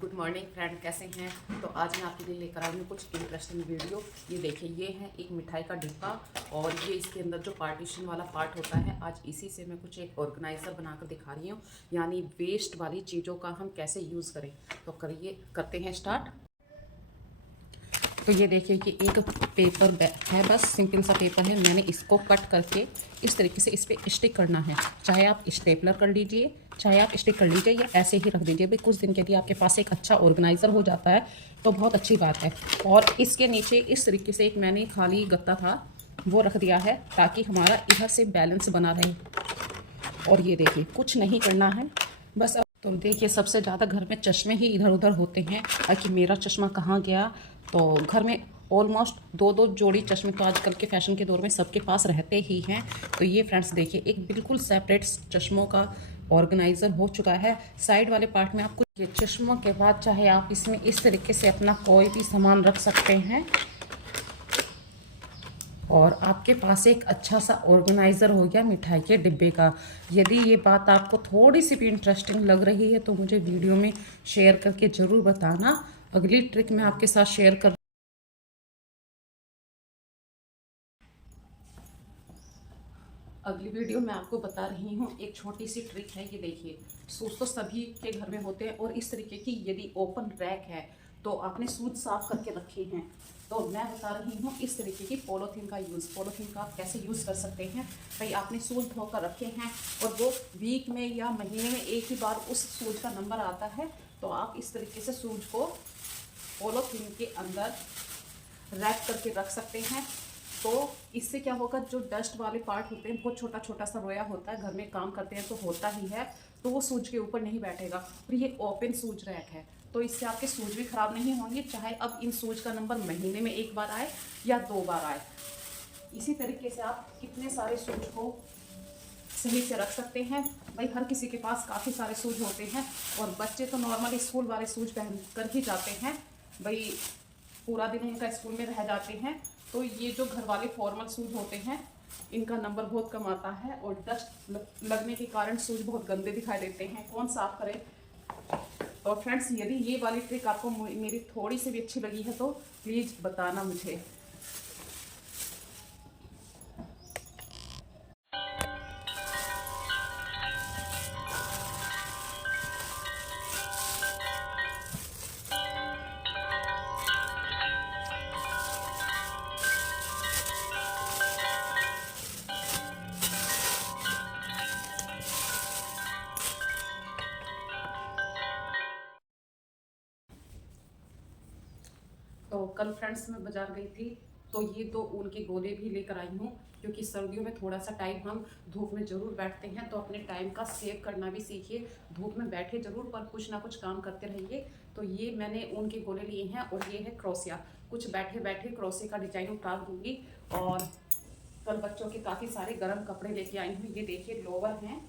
Good morning friend, कैसे हैं। तो आज मैं आपके लिए लेकर आई हूँ कुछ इंटरेस्टिंग वीडियो। ये देखिए, ये है एक मिठाई का डिब्बा और ये इसके अंदर जो पार्टीशन वाला पार्ट होता है, आज इसी से मैं कुछ एक ऑर्गेनाइज़र बनाकर दिखा रही हूँ। यानी वेस्ट वाली चीज़ों का हम कैसे यूज़ करें। तो करते हैं स्टार्ट। तो ये देखिए कि एक पेपर है, बस सिंपल सा पेपर है। मैंने इसको कट करके इस तरीके से इस पर स्टिक करना है। चाहे आप स्टेपलर कर लीजिए, चाहे आप स्टिक कर लीजिए, या ऐसे ही रख दीजिए। भाई कुछ दिन के लिए आपके पास एक अच्छा ऑर्गेनाइज़र हो जाता है तो बहुत अच्छी बात है। और इसके नीचे इस तरीके से एक मैंने खाली गत्ता था वो रख दिया है ताकि हमारा इधर से बैलेंस बना रहे। और ये देखिए, कुछ नहीं करना है बस। तो देखिए, सबसे ज़्यादा घर में चश्मे ही इधर उधर होते हैं। कि मेरा चश्मा कहाँ गया। तो घर में ऑलमोस्ट दो दो जोड़ी चश्मे तो आजकल के फैशन के दौर में सबके पास रहते ही हैं। तो ये फ्रेंड्स देखिए, एक बिल्कुल सेपरेट चश्मों का ऑर्गेनाइज़र हो चुका है। साइड वाले पार्ट में आपको ये चश्मों के बाद चाहे आप इसमें इस तरीके से अपना कोई भी सामान रख सकते हैं और आपके पास एक अच्छा सा ऑर्गेनाइज़र हो गया मिठाई के डिब्बे का। यदि ये बात आपको थोड़ी सी भी इंटरेस्टिंग लग रही है तो मुझे वीडियो में शेयर करके ज़रूर बताना। अगली ट्रिक मैं आपके साथ शेयर कर अगली वीडियो में आपको बता रही हूँ। एक छोटी सी ट्रिक है, ये देखिए। शूज़ तो सभी के घर में होते हैं और इस तरीके की यदि ओपन रैक है तो आपने शूज़ साफ करके रखे हैं। तो मैं बता रही हूँ इस तरीके की पॉलीथीन का यूज़। पॉलीथीन का आप कैसे यूज़ कर सकते हैं। भाई आपने शूज़ धोकर रखे हैं और वो वीक में या महीने में एक ही बार उस शूज़ का नंबर आता है, तो आप इस तरीके से शूज़ को पॉलीथीन के अंदर रैप करके रख सकते हैं। तो इससे क्या होगा, जो डस्ट वाले पार्ट होते हैं, बहुत छोटा छोटा सा रोया होता है, घर में काम करते हैं तो होता ही है, तो वो सूज के ऊपर नहीं बैठेगा। और ये ओपन सूज रैक है तो इससे आपके सूज भी खराब नहीं होंगे, चाहे अब इन सूज का नंबर महीने में एक बार आए या 2 बार आए। इसी तरीके से आप कितने सारे सूज को सही से रख सकते हैं। भाई हर किसी के पास काफ़ी सारे शूज होते हैं और बच्चे तो नॉर्मली स्कूल वाले शूज पहन कर ही जाते हैं। भाई पूरा दिन उनका स्कूल में रह जाते हैं, तो ये जो घर वाले फॉर्मल शूज होते हैं इनका नंबर बहुत कम आता है और डस्ट लगने के कारण शूज बहुत गंदे दिखाई देते हैं। कौन साफ करे। तो फ्रेंड्स, यदि ये वाली ट्रिक आपको मेरी थोड़ी सी भी अच्छी लगी है तो प्लीज़ बताना मुझे। तो कल फ्रेंड्स मैं बाजार गई थी तो ये 2 ऊन के गोले भी लेकर आई हूँ, क्योंकि सर्दियों में थोड़ा सा टाइम हम धूप में ज़रूर बैठते हैं, तो अपने टाइम का सेव करना भी सीखिए। धूप में बैठे ज़रूर पर कुछ ना कुछ काम करते रहिए। तो ये मैंने ऊन के गोले लिए हैं और ये है क्रोसिया। कुछ बैठे बैठे क्रोसिया का डिजाइन उतार दूंगी। और कल बच्चों के काफ़ी सारे गर्म कपड़े लेके आई हूँ। ये देखिए, लोवर हैं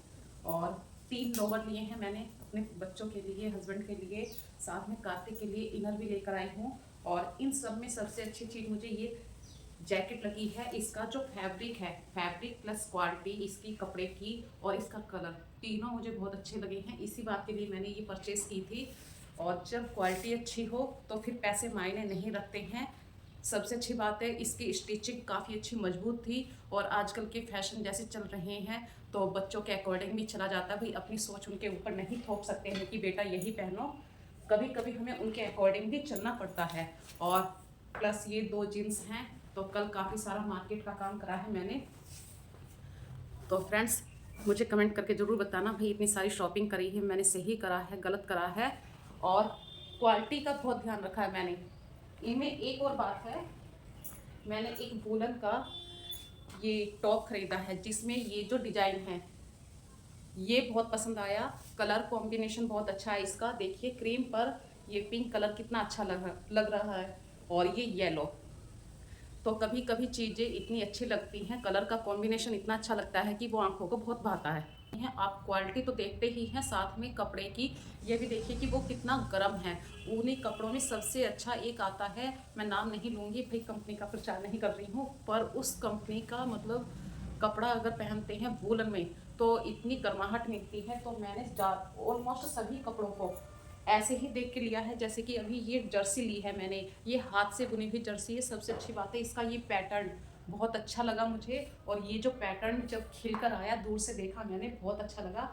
और 3 लोवर लिए हैं मैंने अपने बच्चों के लिए, हस्बैंड के लिए, साथ में कार्तिक के लिए इनर भी लेकर आई हूँ। और इन सब में सबसे अच्छी चीज़ मुझे ये जैकेट लगी है। इसका जो फैब्रिक है, फैब्रिक प्लस क्वालिटी इसकी कपड़े की और इसका कलर, तीनों मुझे बहुत अच्छे लगे हैं। इसी बात के लिए मैंने ये परचेज़ की थी। और जब क्वालिटी अच्छी हो तो फिर पैसे मायने नहीं रखते हैं। सबसे अच्छी बात है, इसकी स्टिचिंग काफ़ी अच्छी मजबूत थी। और आजकल के फैशन जैसे चल रहे हैं तो बच्चों के अकॉर्डिंग भी चला जाता है। भाई अपनी सोच उनके ऊपर नहीं थोप सकते हैं कि बेटा यही पहनो। कभी कभी हमें उनके अकॉर्डिंग भी चलना पड़ता है। और प्लस ये 2 जीन्स हैं। तो कल काफ़ी सारा मार्केट का काम करा है मैंने। तो फ्रेंड्स, मुझे कमेंट करके ज़रूर बताना भाई इतनी सारी शॉपिंग करी है मैंने, सही करा है गलत करा है। और क्वालिटी का बहुत ध्यान रखा है मैंने। इनमें एक और बात है, मैंने एक वूलन का ये टॉप खरीदा है जिसमें ये जो डिजाइन है ये बहुत पसंद आया। कलर कॉम्बिनेशन बहुत अच्छा है इसका। देखिए क्रीम पर ये पिंक कलर कितना अच्छा लग रहा है और ये येलो। तो कभी कभी चीज़ें इतनी अच्छी लगती हैं, कलर का कॉम्बिनेशन इतना अच्छा लगता है कि वो आंखों को बहुत भाता है। आप क्वालिटी तो देखते ही हैं, साथ में कपड़े की ये भी देखिए कि वो कितना गर्म है। ऊनी कपड़ों में सबसे अच्छा एक आता है, मैं नाम नहीं लूँगी भाई, कंपनी का प्रचार नहीं कर रही हूँ, पर उस कंपनी का मतलब कपड़ा अगर पहनते हैं वूलन में तो इतनी गर्माहट मिलती है। तो मैंने ऑलमोस्ट सभी कपड़ों को ऐसे ही देख के लिया है। जैसे कि अभी ये जर्सी ली है मैंने, ये हाथ से बुनी हुई जर्सी है। सबसे अच्छी बात है इसका ये पैटर्न बहुत अच्छा लगा मुझे, और ये जो पैटर्न जब खिलकर आया दूर से देखा मैंने, बहुत अच्छा लगा।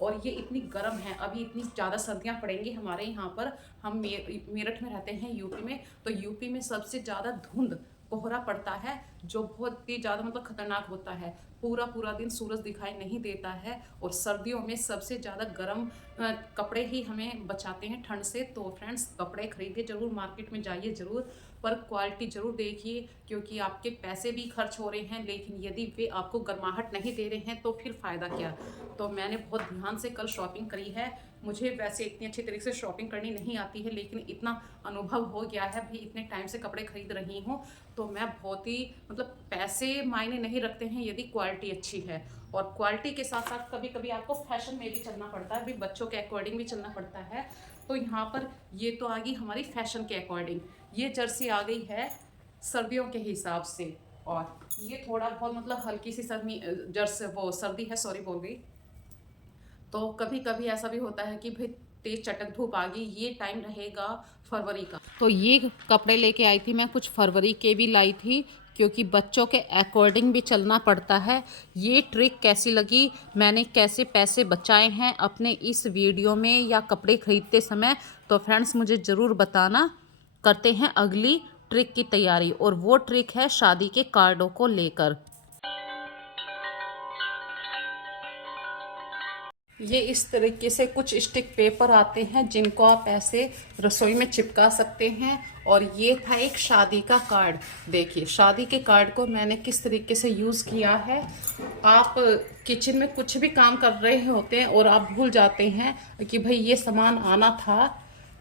और ये इतनी गर्म है, अभी इतनी ज़्यादा सर्दियाँ पड़ेंगी हमारे यहाँ पर। हम मेरठ में रहते हैं यूपी में, तो यूपी में सबसे ज़्यादा धुंध कोहरा पड़ता है, जो बहुत ही ज़्यादा मतलब खतरनाक होता है। पूरा पूरा दिन सूरज दिखाई नहीं देता है, और सर्दियों में सबसे ज़्यादा गर्म कपड़े ही हमें बचाते हैं ठंड से। तो फ्रेंड्स, कपड़े खरीदिए ज़रूर, मार्केट में जाइए ज़रूर, पर क्वालिटी ज़रूर देखिए, क्योंकि आपके पैसे भी खर्च हो रहे हैं, लेकिन यदि वे आपको गर्माहट नहीं दे रहे हैं तो फिर फ़ायदा क्या। तो मैंने बहुत ध्यान से कल शॉपिंग करी है। मुझे वैसे इतनी अच्छी तरीके से शॉपिंग करनी नहीं आती है, लेकिन इतना अनुभव हो गया है भाई, इतने टाइम से कपड़े खरीद रही हूँ, तो मैं बहुत ही मतलब पैसे मायने नहीं रखते हैं यदि क्वालिटी अच्छी है। और क्वालिटी के साथ साथ कभी कभी आपको फैशन में भी चलना पड़ता है, भी बच्चों के अकॉर्डिंग भी चलना पड़ता है। तो यहाँ पर ये तो आ गई हमारी फैशन के अकॉर्डिंग, ये जर्सी आ गई है सर्दियों के हिसाब से। और ये थोड़ा बहुत मतलब हल्की सी सर्दी है, सॉरी बोल गई। तो कभी कभी ऐसा भी होता है कि भाई तेज चटक धूप आ गई, ये टाइम रहेगा फरवरी का। तो ये कपड़े लेके आई थी मैं, कुछ फरवरी के भी लाई थी, क्योंकि बच्चों के अकॉर्डिंग भी चलना पड़ता है। ये ट्रिक कैसी लगी, मैंने कैसे पैसे बचाए हैं अपने इस वीडियो में या कपड़े खरीदते समय, तो फ्रेंड्स मुझे ज़रूर बताना। करते हैं अगली ट्रिक की तैयारी, और वो ट्रिक है शादी के कार्डों को लेकर। ये इस तरीके से कुछ स्टिक पेपर आते हैं, जिनको आप ऐसे रसोई में चिपका सकते हैं। और ये था एक शादी का कार्ड। देखिए शादी के कार्ड को मैंने किस तरीके से यूज़ किया है। आप किचन में कुछ भी काम कर रहे होते हैं और आप भूल जाते हैं कि भाई ये सामान आना था,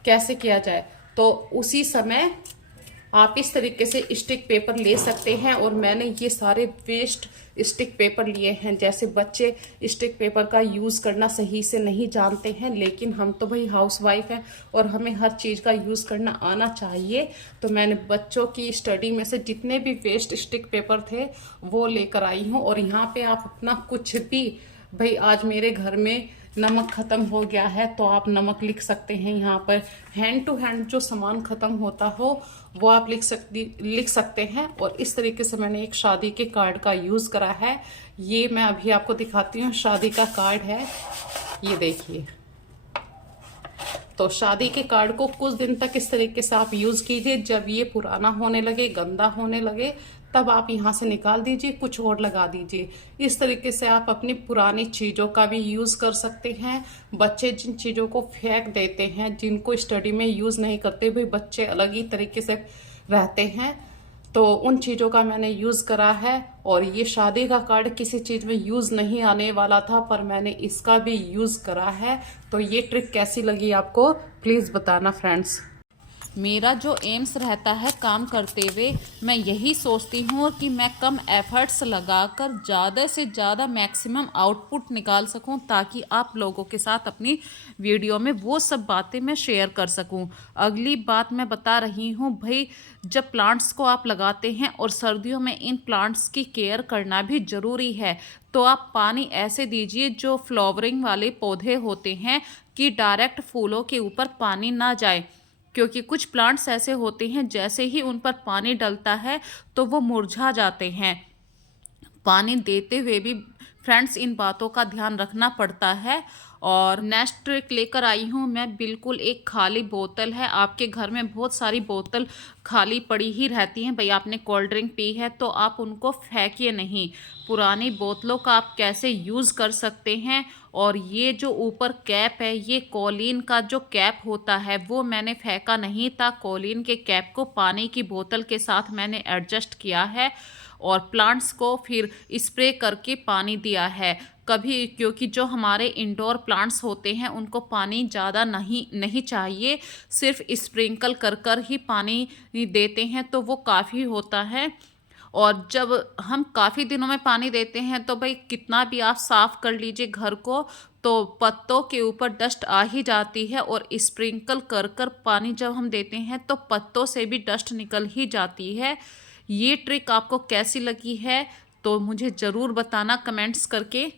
कैसे किया जाए, तो उसी समय आप इस तरीके से स्टिक पेपर ले सकते हैं। और मैंने ये सारे वेस्ट स्टिक पेपर लिए हैं। जैसे बच्चे स्टिक पेपर का यूज़ करना सही से नहीं जानते हैं, लेकिन हम तो भाई हाउसवाइफ हैं और हमें हर चीज़ का यूज़ करना आना चाहिए। तो मैंने बच्चों की स्टडी में से जितने भी वेस्ट स्टिक पेपर थे वो लेकर आई हूँ। और यहाँ पे आप अपना कुछ भी, भाई आज मेरे घर में नमक ख़त्म हो गया है, तो आप नमक लिख सकते हैं यहाँ पर। हैंड टू हैंड जो सामान ख़त्म होता हो वो आप लिख सकते हैं। और इस तरीके से मैंने एक शादी के कार्ड का यूज़ करा है। ये मैं अभी आपको दिखाती हूँ, शादी का कार्ड है, ये देखिए। तो शादी के कार्ड को कुछ दिन तक इस तरीके से आप यूज़ कीजिए। जब ये पुराना होने लगे, गंदा होने लगे, तब आप यहाँ से निकाल दीजिए, कुछ और लगा दीजिए। इस तरीके से आप अपनी पुरानी चीज़ों का भी यूज़ कर सकते हैं। बच्चे जिन चीज़ों को फेंक देते हैं, जिनको स्टडी में यूज़ नहीं करते, भाई बच्चे अलग ही तरीके से रहते हैं, तो उन चीज़ों का मैंने यूज़ करा है। और ये शादी का कार्ड किसी चीज़ में यूज़ नहीं आने वाला था, पर मैंने इसका भी यूज़ करा है। तो ये ट्रिक कैसी लगी आपको प्लीज़ बताना फ्रेंड्स। मेरा जो एम्स रहता है काम करते हुए, मैं यही सोचती हूँ कि मैं कम एफर्ट्स लगाकर ज़्यादा से ज़्यादा मैक्सिमम आउटपुट निकाल सकूँ, ताकि आप लोगों के साथ अपनी वीडियो में वो सब बातें मैं शेयर कर सकूँ। अगली बात मैं बता रही हूँ भाई, जब प्लांट्स को आप लगाते हैं और सर्दियों में इन प्लांट्स की केयर करना भी ज़रूरी है, तो आप पानी ऐसे दीजिए जो फ्लावरिंग वाले पौधे होते हैं कि डायरेक्ट फूलों के ऊपर पानी ना जाए, क्योंकि कुछ प्लांट्स ऐसे होते हैं जैसे ही उन पर पानी डलता है तो वो मुरझा जाते हैं। पानी देते हुए भी फ्रेंड्स इन बातों का ध्यान रखना पड़ता है। और नेक्स्ट ट्रिक लेकर आई हूँ मैं, बिल्कुल एक खाली बोतल है। आपके घर में बहुत सारी बोतल खाली पड़ी ही रहती हैं, भाई आपने कोल्ड ड्रिंक पी है तो आप उनको फेंकिए नहीं। पुरानी बोतलों का आप कैसे यूज़ कर सकते हैं। और ये जो ऊपर कैप है, ये कॉलिन का जो कैप होता है वो मैंने फेंका नहीं था। कॉलिन के कैप को पानी की बोतल के साथ मैंने एडजस्ट किया है और प्लांट्स को फिर स्प्रे करके पानी दिया है। कभी, क्योंकि जो हमारे इंडोर प्लांट्स होते हैं उनको पानी ज़्यादा नहीं चाहिए, सिर्फ स्प्रिंकल कर कर ही पानी देते हैं तो वो काफ़ी होता है। और जब हम काफ़ी दिनों में पानी देते हैं तो भाई कितना भी आप साफ़ कर लीजिए घर को, तो पत्तों के ऊपर डस्ट आ ही जाती है। और स्प्रिंकल कर कर पानी जब हम देते हैं तो पत्तों से भी डस्ट निकल ही जाती है। ये ट्रिक आपको कैसी लगी है तो मुझे ज़रूर बताना कमेंट्स करके।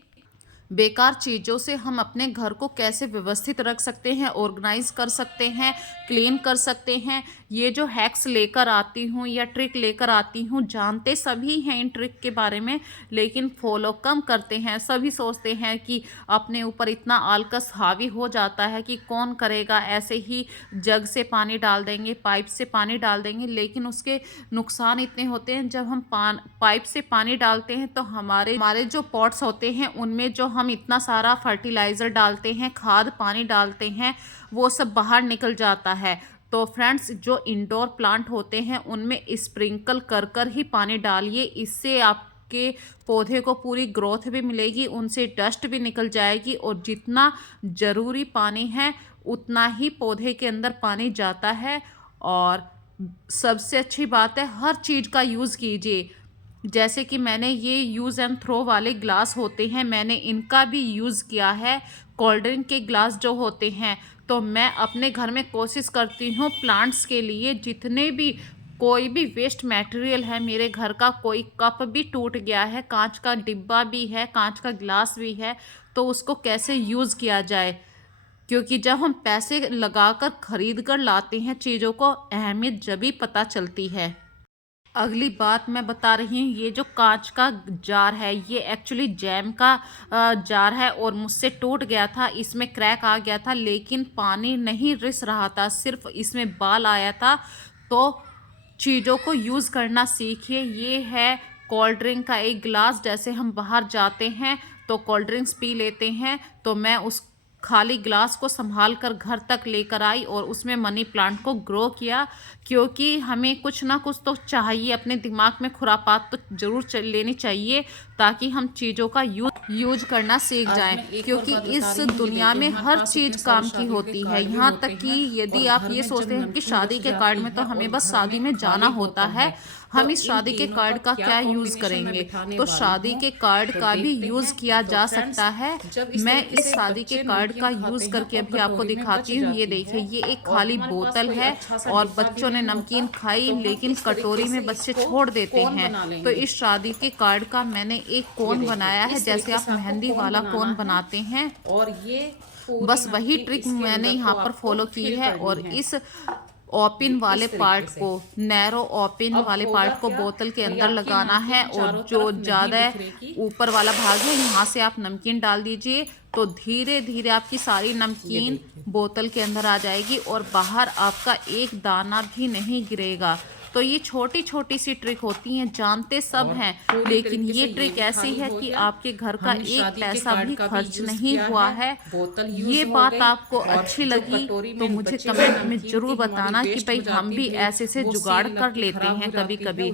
बेकार चीज़ों से हम अपने घर को कैसे व्यवस्थित रख सकते हैं, ऑर्गेनाइज कर सकते हैं, क्लीन कर सकते हैं। ये जो हैक्स लेकर आती हूँ या ट्रिक लेकर आती हूँ, जानते सभी हैं इन ट्रिक के बारे में, लेकिन फॉलो कम करते हैं। सभी सोचते हैं कि अपने ऊपर इतना आलकस हावी हो जाता है कि कौन करेगा, ऐसे ही जग से पानी डाल देंगे, पाइप से पानी डाल देंगे। लेकिन उसके नुकसान इतने होते हैं, जब हम पाइप से पानी डालते हैं तो हमारे हमारे जो पॉट्स होते हैं उनमें जो हम इतना सारा फर्टिलाइज़र डालते हैं, खाद पानी डालते हैं, वो सब बाहर निकल जाता है। तो फ्रेंड्स, जो इंडोर प्लांट होते हैं उनमें स्प्रिंकल कर कर ही पानी डालिए। इससे आपके पौधे को पूरी ग्रोथ भी मिलेगी, उनसे डस्ट भी निकल जाएगी, और जितना ज़रूरी पानी है उतना ही पौधे के अंदर पानी जाता है। और सबसे अच्छी बात है, हर चीज़ का यूज़ कीजिए। जैसे कि मैंने ये यूज़ एंड थ्रो वाले ग्लास होते हैं, मैंने इनका भी यूज़ किया है। कोल्ड ड्रिंक के ग्लास जो होते हैं, तो मैं अपने घर में कोशिश करती हूँ प्लांट्स के लिए जितने भी कोई भी वेस्ट मटेरियल है, मेरे घर का कोई कप भी टूट गया है, कांच का डिब्बा भी है, कांच का ग्लास भी है, तो उसको कैसे यूज़ किया जाए। क्योंकि जब हम पैसे लगाकर खरीद कर लाते हैं चीज़ों को, अहमियत जभी पता चलती है। अगली बात मैं बता रही हूँ, ये जो कांच का जार है, ये एक्चुअली जैम का जार है और मुझसे टूट गया था, इसमें क्रैक आ गया था, लेकिन पानी नहीं रिस रहा था, सिर्फ इसमें बाल आया था। तो चीज़ों को यूज़ करना सीखिए। ये है कोल्ड ड्रिंक का एक गिलास। जैसे हम बाहर जाते हैं तो कोल्ड ड्रिंक्स पी लेते हैं, तो मैं उस खाली ग्लास को संभाल कर घर तक लेकर आई और उसमें मनी प्लांट को ग्रो किया। क्योंकि हमें कुछ ना कुछ तो चाहिए, अपने दिमाग में खुरापात तो ज़रूर लेनी चाहिए, ताकि हम चीज़ों का यूज करना सीख जाएं। क्योंकि इस दुनिया में हर चीज़ काम की होती है, यहाँ तक कि यदि आप ये सोचते हैं कि शादी के कार्ड में तो हमें बस शादी में जाना होता है, हम इस शादी के कार्ड का क्या यूज़ करेंगे, तो शादी के कार्ड का भी यूज़ किया जा सकता है। मैं इस शादी के कार्ड का यूज़ करके अभी आपको दिखाती हूँ। ये देखिए, ये एक खाली बोतल है और बच्चों ने नमकीन खाई, लेकिन कटोरी में बच्चे छोड़ देते हैं। तो इस शादी के कार्ड का मैंने एक कोन बनाया है, जैसे आप मेहंदी वाला कोन बनाते हैं, और ये बस वही ट्रिक मैंने यहाँ पर फॉलो की है। और इस ओपन वाले पार्ट को, नैरो ओपन वाले पार्ट को बोतल के अंदर लगाना है, और जो ज़्यादा ऊपर वाला भाग है, यहाँ से आप नमकीन डाल दीजिए, तो धीरे धीरे आपकी सारी नमकीन बोतल के अंदर आ जाएगी और बाहर आपका एक दाना भी नहीं गिरेगा। तो ये छोटी छोटी सी ट्रिक होती हैं, जानते सब हैं, लेकिन ये ट्रिक ऐसी है कि आपके घर का एक पैसा भी खर्च नहीं हुआ है। ये बात आपको अच्छी लगी तो मुझे कमेंट में ज़रूर बताना कि भाई हम भी ऐसे से जुगाड़ कर लेते हैं कभी कभी।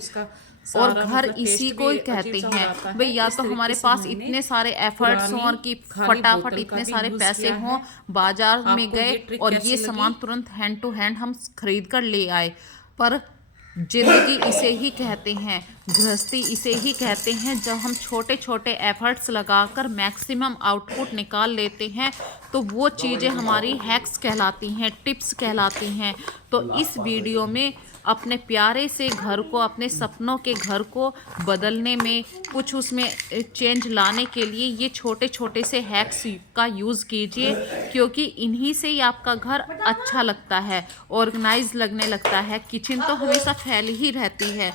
और घर इसी को ही कहते हैं भाई, या तो हमारे पास इतने सारे एफर्ट्स हों और कि फटाफट इतने सारे पैसे हों, बाजार में गए और ये सामान तुरंत हैंड टू हैंड हम खरीद कर ले आए। पर जिंदगी इसे ही कहते हैं, गृहस्थी इसे ही कहते हैं, जब हम छोटे छोटे एफर्ट्स लगाकर मैक्सिमम आउटपुट निकाल लेते हैं, तो वो चीज़ें हमारी हैक्स कहलाती हैं, टिप्स कहलाती हैं। तो इस वीडियो में अपने प्यारे से घर को, अपने सपनों के घर को बदलने में, कुछ उसमें चेंज लाने के लिए ये छोटे छोटे से हैक्स का यूज़ कीजिए, क्योंकि इन्हीं से ही आपका घर अच्छा लगता है, ऑर्गेनाइज लगने लगता है। किचन तो हमेशा फैली ही रहती है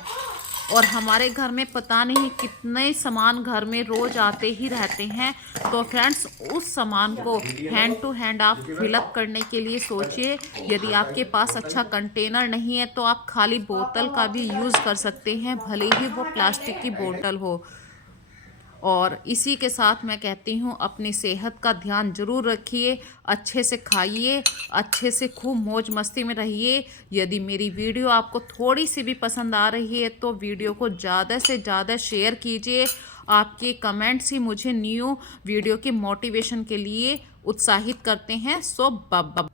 और हमारे घर में पता नहीं कितने सामान घर में रोज आते ही रहते हैं। तो फ्रेंड्स, उस सामान को हैंड टू हैंड आप फिलअप करने के लिए सोचिए। यदि आपके पास अच्छा कंटेनर नहीं है तो आप खाली बोतल का भी यूज़ कर सकते हैं, भले ही वो प्लास्टिक की बोतल हो। और इसी के साथ मैं कहती हूँ, अपनी सेहत का ध्यान जरूर रखिए, अच्छे से खाइए, अच्छे से खूब मौज मस्ती में रहिए। यदि मेरी वीडियो आपको थोड़ी सी भी पसंद आ रही है तो वीडियो को ज़्यादा से ज़्यादा शेयर कीजिए। आपके कमेंट्स ही मुझे न्यू वीडियो के मोटिवेशन के लिए उत्साहित करते हैं। सो बाय।